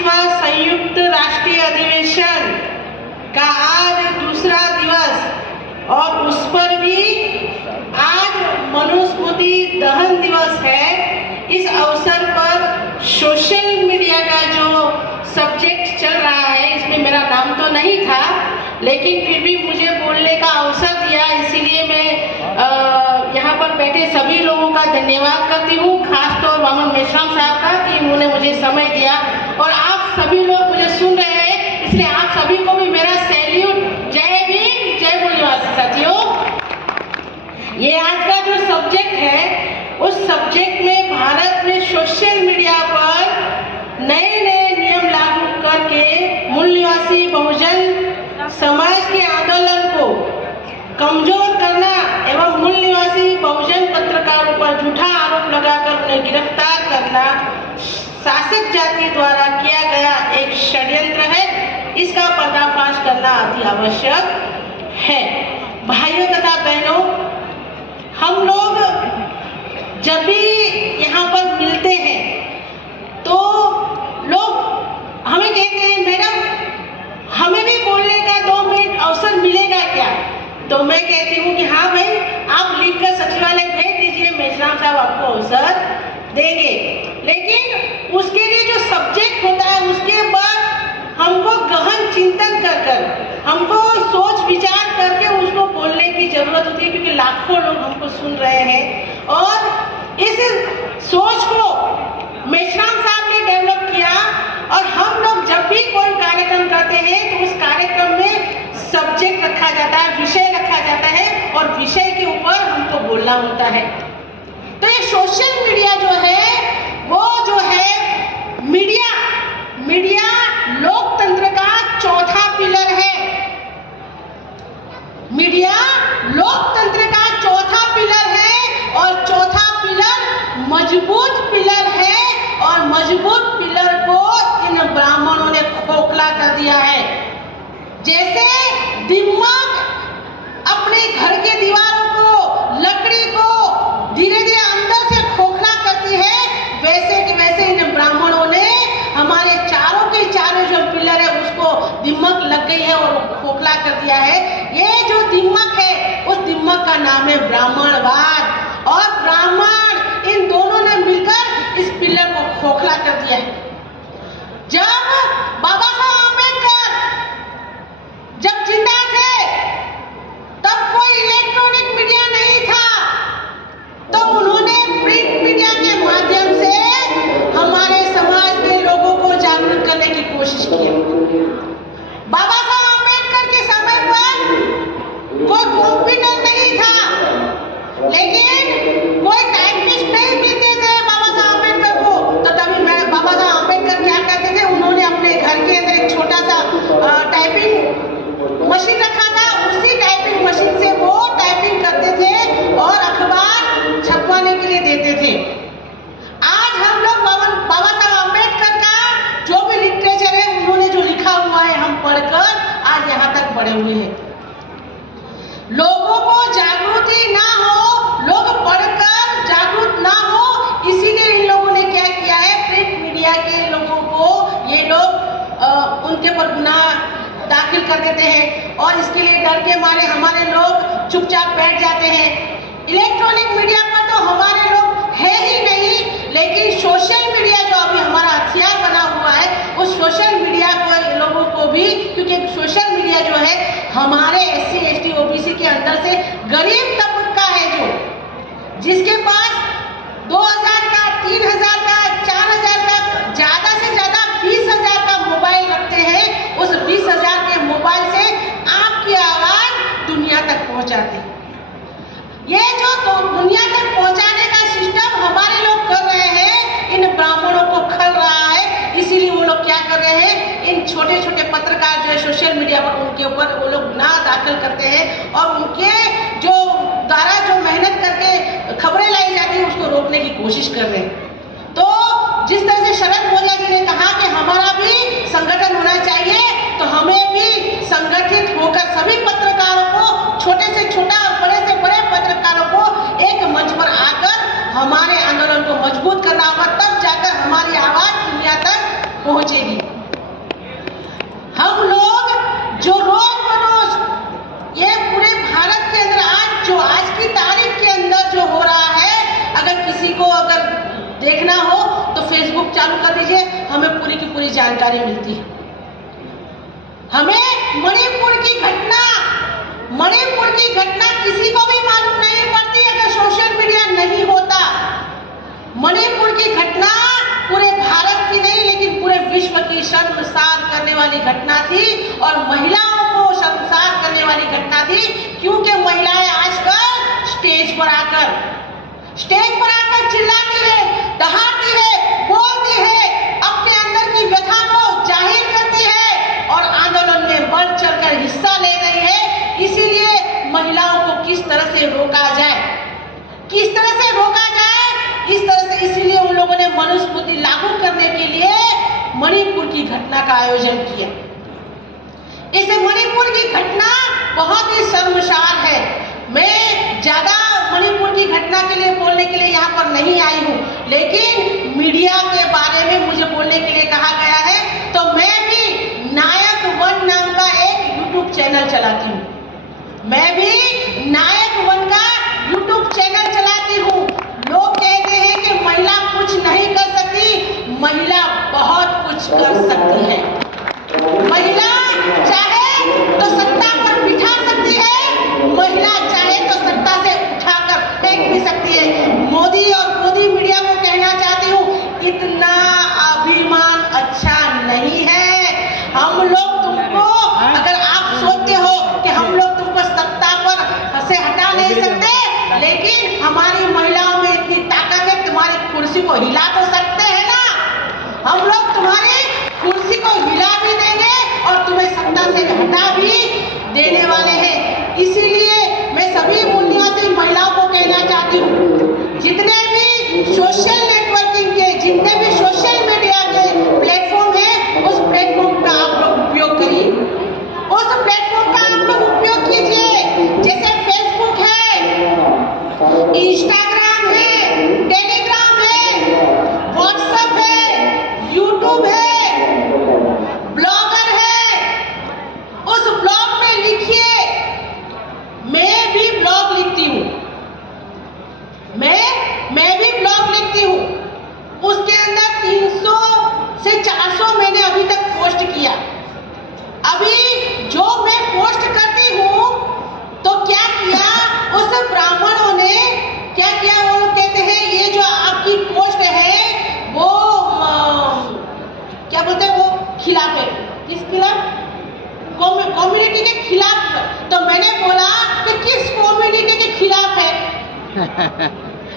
38वां संयुक्त राष्ट्रीय अधिवेशन का आज दूसरा दिवस और उस पर भी आज मनुस्मृति दहन दिवस है। इस अवसर पर सोशल मीडिया का जो सब्जेक्ट चल रहा है, इसमें मेरा नाम तो नहीं था, लेकिन फिर भी मुझे बोलने का अवसर दिया, इसीलिए मैं यहाँ पर बैठे सभी लोगों का धन्यवाद करती हूँ, खासतौर वामन मेश्राम साहब का कि उन्होंने मुझे समय दिया और आप सभी लोग मुझे सुन रहे हैं, इसलिए आप सभी को भी मेरा सैल्यूट। जय भीम, जय बोलिवासी साथियों। ये आज का जो सब्जेक्ट है, उस सब्जेक्ट में भारत में सोशल मीडिया पर नए नए नियम लागू करके मूल्यवासी बहुजन समाज के आंदोलन को कमजोर करना एवं मूल निवासी बहुजन पत्रकारों पर झूठा आरोप लगाकर उन्हें गिरफ्तार करना शासक जाति द्वारा किया गया एक षड्यंत्र है। इसका पर्दाफाश करना अति आवश्यक है। भाइयों तथा बहनों, हम लोग जब भी यहाँ पर मिलते हैं तो लोग हमें कहते हैं, मैडम हमें भी बोलने का 2 मिनट अवसर मिलेगा क्या? तो मैं कहती हूँ कि हाँ भाई, आप लिखकर सचिवालय भेज दीजिए, मेश्राम साहब आपको अवसर देंगे। लेकिन उसके लिए जो सब्जेक्ट होता है, उसके बाद हमको गहन चिंतन कर हमको सोच विचार करके उसको बोलने की जरूरत होती है, क्योंकि लाखों लोग हमको सुन रहे हैं। और इस सोच को मेश्राम साहब ने डेवलप किया और हम लोग जब भी कोई कार्यक्रम करते हैं तो उस कार्यक्रम में सब्जेक्ट रखा जाता है, विषय रखा जाता है और विषय के ऊपर हमको बोलना होता है। तो ये सोशल मीडिया जो है, वो जो है मीडिया लोकतंत्र का चौथा पिलर है। मीडिया लोकतंत्र का चौथा पिलर है और चौथा पिलर मजबूत पिलर है और मजबूत पिलर को इन ब्राह्मणों ने खोखला कर दिया है। जैसे दिमाग अपने घर के दीवारों को, लकड़ी को धीरे धीरे अंदर से खोखला करती है, वैसे कि वैसे इन ब्राह्मणों ने हमारे चारों के चारों जो पिलर है उसको दिमाग लग गई है और खोखला कर दिया है। ये जो दिमाग है, उस दिमाग का नाम है ब्राह्मणवाद और ब्राह्मण, इन दोनों ने मिलकर इस पिलर को खोखला कर दिया है। जब बाबा साहब अम्बेडकर जब जिंदा थे, तब कोई इलेक्ट्रॉनिक मीडिया नहीं था, तो उन्होंने प्रिंट मीडिया के माध्यम से हमारे समाज के लोगों को जागरूक करने की कोशिश की। बाबा साहब अम्बेडकर के समय पर कोई कंप्यूटर नहीं था, लेकिन कोई टाइपिस्ट नहीं मिलते थे बाबा साहब अम्बेडकर को। तो तभी बाबा साहब अम्बेडकर क्या करते थे, उन्होंने अपने घर के अंदर एक छोटा सा टाइपिंग मशीन रखा था, उसी टाइपिंग मशीन से वो टाइपिंग करते थे और अखबार छपवाने के लिए देते थे। आज हम लोग बाबा साहब अम्बेडकर का जो भी लिटरेचर है, उन्होंने जो लिखा हुआ है, हम पढ़कर आज यहाँ तक बढ़े हुए हैं। लोगों को जागृति ना हो, लोग पढ़कर जागरूक ना हो, इसीलिए इन लोगों ने क्या किया है, प्रिंट मीडिया के लोगों को ये लोग उनके पर गुनाह दाखिल कर देते हैं और इसके लिए डर के मारे हमारे लोग चुपचाप बैठ जाते हैं। इलेक्ट्रॉनिक मीडिया पर तो हमारे लोग है ही नहीं, लेकिन सोशल मीडिया जो अभी हमारा हथियार बना हुआ है, उस सोशल मीडिया को लोगों को भी, क्योंकि सोशल मीडिया जो है हमारे SC ST OBC के अंदर से गरीब तबका है, जो जिसके पास 2000 का, 3000 का, 4000 का, ज्यादा से ज्यादा 20,000 का मोबाइल रखते हैं। उस 20,000 के मोबाइल से आपकी आवाज दुनिया तक पहुंचाते हैं। ये जो तो दुनिया तक पहुंचाने का सिस्टम हमारे लोग कर रहे हैं, इन ब्राह्मणों को खल रहा है। इसीलिए वो लोग क्या कर रहे हैं, इन छोटे छोटे पत्रकार जो है सोशल मीडिया पर, उनके ऊपर वो लोग गुनाह दाखिल करते हैं और उनके जो द्वारा जो मेहनत करके खबरें लाई जाती है, उसको रोकने की कोशिश कर रहे हैं। तो जिस तरह से शरद मौर्य जी ने कहा कि हमारा भी संगठन होना चाहिए, तो हमें भी संगठित होकर सभी पत्रकारों को, छोटे से छोटा और बड़े से बड़े पत्रकारों को एक मंच पर आकर हमारे आंदोलन को मजबूत करना होगा, तब जाकर हमारी आवाज दुनिया तक पहुंचेगी। जानकारी मिलती है। हमें मणिपुर की घटना किसी को भी मालूम नहीं पड़ती अगर सोशल मीडिया नहीं होता। मणिपुर की घटना पूरे भारत की नहीं लेकिन पूरे विश्व की शर्मसार करने वाली घटना थी और महिलाओं को शर्मसार करने वाली घटना थी, क्योंकि महिलाएं आजकल स्टेज पर आकर चिल्लाती है, दहाड़ती है, बोलती है, अपने अंदर की व्यथा को जाहिर करती है और आंदोलन में बढ़ चढ़कर हिस्सा ले रही है। इसीलिए महिलाओं को किस तरह से रोका जाए, इस तरह से इसीलिए उन लोगों ने मनुस्मृति लागू करने के लिए मणिपुर की घटना का आयोजन किया। इस मणिपुर की घटना बहुत ही शर्मसार है। मैं ज्यादा मणिपुर की घटना के लिए बोलने के लिए यहाँ पर नहीं आई हूँ, लेकिन मीडिया के बारे में मुझे बोलने के लिए कहा गया है, तो मैं भी नायक वन नाम का एक यूट्यूब चैनल चलाती हूँ। लोग कहते हैं कि महिला कुछ नहीं कर सकती, महिला बहुत कुछ कर सकती है। महिला चाहे तो सत्ता पर बिठा सकती है, महिला चाहे तो सत्ता से उठाकर फेंक भी सकती है। मोदी और मोदी मीडिया को कहना चाहती हूँ, इतना अभिमान अच्छा नहीं है। हम लोग तुमको, अगर आप सोचते हो कि हम लोग तुमको सत्ता पर से हटा नहीं सकते, लेकिन हमारी महिलाओं में इतनी ताकत है, तुम्हारी कुर्सी को हिला तो सकते हैं ना। हम लोग तुम्हारी कुर्सी को हिला भी देंगे और तुम्हें सत्ता से हटा भी देने वाले हैं। इसीलिए मैं सभी मूल्यवादी महिलाओं को कहना चाहती हूँ, जितने भी सोशल नेटवर्किंग के, जितने भी सोशल मीडिया के प्लेटफॉर्म है, उस प्लेटफॉर्म का आप लोग उपयोग करिए, उस प्लेटफॉर्म का आप लोग उपयोग कीजिए। जैसे फेसबुक है, इंस्टाग्राम है, टेलीग्राम है, व्हाट्सएप है, यूट्यूब है, ब्लॉगर है। उस ब्लॉग में लिखिए, मैं भी ब्लॉग लिखती हूँ, मैं भी ब्लॉग लिखती हूँ। उसके अंदर 300 से 400 मैंने अभी तक पोस्ट किया। अभी जो मैं पोस्ट करती हूँ तो क्या किया उस ब्राह्मणों ने, क्या किया, वो लोग कहते हैं ये जो आपकी पोस्ट है वो क्या बोलते हैं, वो खिलाफ है। किस खिलाफ? कम्युनिटी के खिलाफ। तो मैंने बोला कि किस कम्युनिटी के खिलाफ है?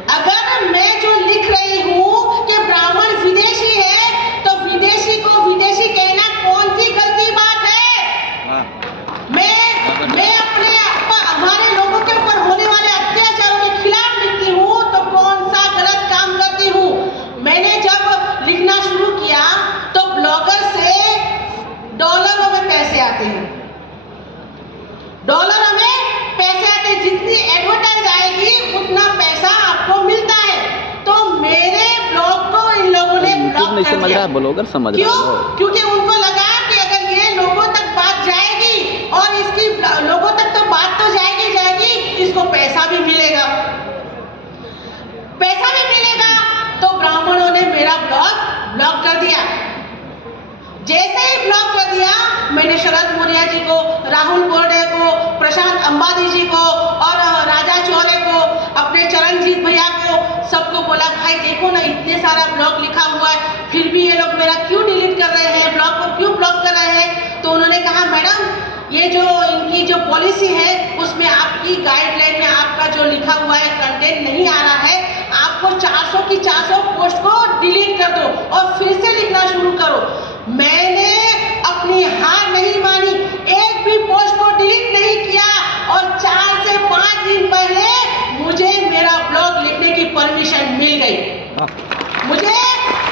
अगर मैं जो लिख रही हूँ कि ब्राह्मण विदेशी है, तो विदेशी को विदेशी कहना कौन सी गलती बात है? मैं अपने हमारे लोगों के ऊपर होने वाले अत्याचारों के खिलाफ लिखती हूँ, तो कौन सा गलत काम करती हूँ? मैंने जब लिखना शुरू किया तो ब्लॉगर से डॉलरों में पैसे आते हैं, डॉलरों में पैसे आते हैं। जितनी एडवर्टाइज आएगी उतना पैसा आपको मिलता है। तो मेरे ब्लॉग को इन लोगों ने ब्लॉक कर दिया। ब्लॉगर समझ रहा है, क्योंकि उनको लगा कि अगर ये लोगों तक बात जाएगी और इसकी लोगों तक तो बात तो जाएगी, इसको पैसा भी मिलेगा, तो ब्राह्मणों ने मेरा ब्लॉक कर दिया। जैसे ही ब्लॉक कर दिया, मैंने शरद मौर्य जी को, राहुल बोर्डे को, प्रशांत अंबानी जी को और राजा चौरे को, अपने चरणजीत भैया को, सबको बोला, भाई देखो ना, इतने सारा ब्लॉग लिखा हुआ है, फिर भी ये लोग मेरा क्यों डिलीट कर रहे हैं, ब्लॉग को क्यों ब्लॉक कर रहे हैं? तो उन्होंने कहा, मैडम ये जो इनकी जो पॉलिसी है उसमें आपकी गाइडलाइन में आपका जो लिखा हुआ है कंटेंट नहीं आ रहा है, आपको 400 की 400 पोस्ट को डिलीट कर दो और फिर से लिखना शुरू करो। मैंने अपनी हार नहीं मानी, एक भी पोस्ट को डिलीट नहीं किया और 4 से 5 दिन पहले मुझे मेरा ब्लॉग लिखने की परमिशन मिल गई। मुझे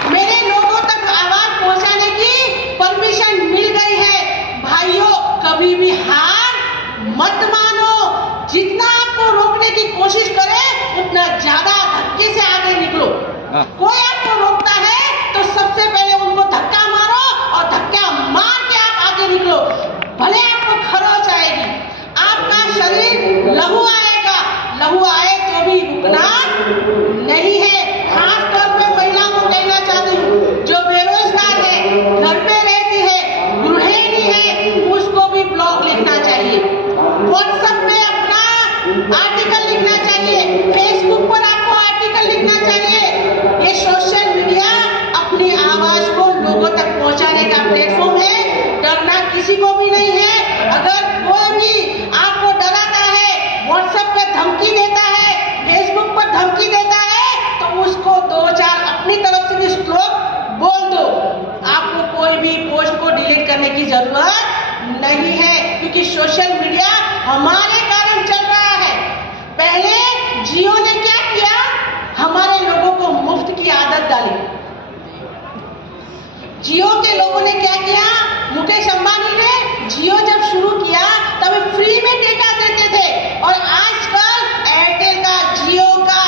मेरे लोगों तक आवाज पहुंचाने की परमिशन मिल गई है। भाइयों, कभी भी हार मत मानो। जितना आपको रोकने की कोशिश करे उतना ज्यादा धक्के से आगे निकलो। कोई आपको रोकता है तो सबसे पहले उनको धक्का मारो और धक्का मार के आप आगे निकलो। भले आपको खरोच आएगी, आपका शरीर लहू आएगा, लहू आए तो भी रुकना नहीं है। खास तौर पे महिलाओं को कहना चाहती हूँ, जो बेरोजगार है, घर किसी को भी नहीं है। अगर कोई भी आपको डराता है, व्हाट्सएप पे धमकी देता है, फेसबुक पर धमकी देता है, तो उसको 2-4 अपनी तरफ से भी श्लोक बोल दो। आपको कोई भी पोस्ट को डिलीट करने की जरूरत नहीं है, क्योंकि सोशल मीडिया हमारे कारण चल रहा है। पहले जियो ने क्या किया, हमारे लोगों को मुफ्त की आदत डाली। जियो के लोगों ने क्या किया, मुकेश अंबानी ने जियो जब शुरू किया तब फ्री में डेटा देते थे, और आजकल एयरटेल का, जियो का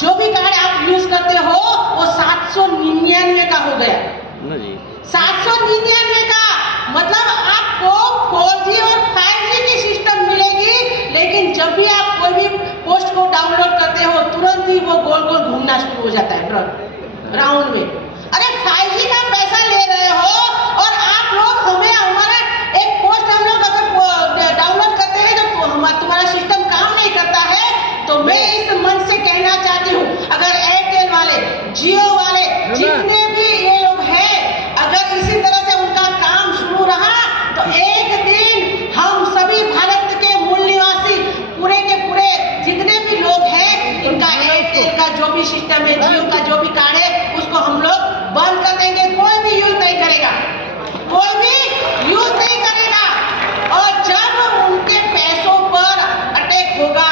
जो भी कार्ड आप यूज करते हो वो 799 का हो गया। 799 का मतलब आपको 4G और 5G की सिस्टम मिलेगी, लेकिन जब भी आप कोई भी पोस्ट को डाउनलोड करते हो तुरंत ही वो गोल गोल घूमना शुरू हो जाता है राउंड में। अरे 5G का पैसा ले रहे हो और आप लोग हमें, हमारा एक पोस्ट हम लोग अगर डाउनलोड करते हैं तो तुम्हारा सिस्टम काम नहीं करता है। तो मैं इस मन से कहना चाहती हूँ, अगर एयरटेल वाले, जियो वाले, जितने भी ये लोग हैं, अगर इसी तरह से उनका काम शुरू रहा तो एक दिन हम सभी भारत के मूल निवासी पूरे के पूरे जितने भी लोग हैं, इनका एयरटेल का जो भी सिस्टम है, जियो का जो भी कार्ड है, उसको हम लोग बंद कर देंगे। कोई भी यूज नहीं करेगा, कोई भी यूज नहीं करेगा। और जब उनके पैसों पर अटैक होगा,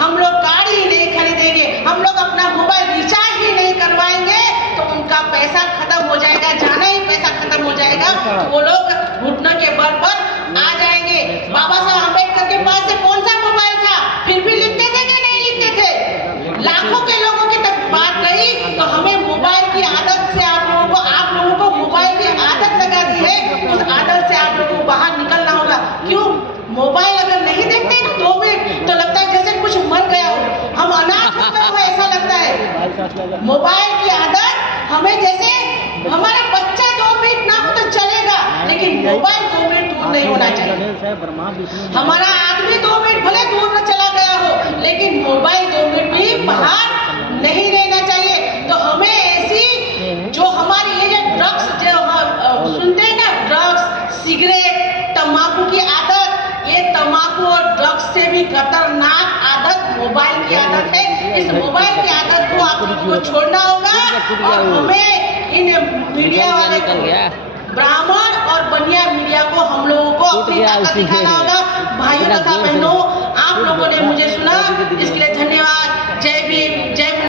हम लोग गाड़ी ही नहीं खरीदेंगे, हम लोग अपना मोबाइल रिचार्ज ही नहीं करवाएंगे, तो उनका पैसा खत्म हो जाएगा, जाना ही पैसा खत्म हो जाएगा, तो वो लोग घुटनों के बल पर आ जाएंगे। बाबा साहब अम्बेडकर के पास से कौन सा मोबाइल था, फिर भी लिखते थे कि नहीं लिखते थे? लाखों के लोगों की तक बात गई, तो हमें मोबाइल की आदत से आप लोगों को मोबाइल की आदत लगा दी है, उस आदत से आप लोगों को बाहर निकलना होगा। क्यों? मोबाइल अगर नहीं देखते 2 मिनट तो लगता है जैसे कुछ मर गया हो, हम अनाथ हो गए हो, ऐसा लगता है। मोबाइल की आदत हमें, जैसे हमारा बच्चा 2 मिनट ना हो तो चलेगा, लेकिन मोबाइल 2 मिनट दूर नहीं होना चाहिए। हमारा आदमी 2 मिनट भले दूर न चला गया हो, लेकिन मोबाइल 2 मिनट भी बाहर नहीं रहना चाहिए। तो हमें ऐसी जो हमारी ये जो ड्रग्स जो हम सुनते हैं ना, ड्रग्स, सिगरेट, तंबाकू की आदत, ये तंबाकू और ड्रग्स से भी खतरनाक आदत मोबाइल की आदत है। इस मोबाइल की आदत को आप लोगों को छोड़ना होगा, और हमें इन मीडिया वाले को, ब्राह्मण और बनिया मीडिया को, हम लोगों को अपनी ताकत दिखाना होगा। भाइयों तथा बहनों, आप लोगों ने मुझे सुना, इसके लिए धन्यवाद। जय भीम, जय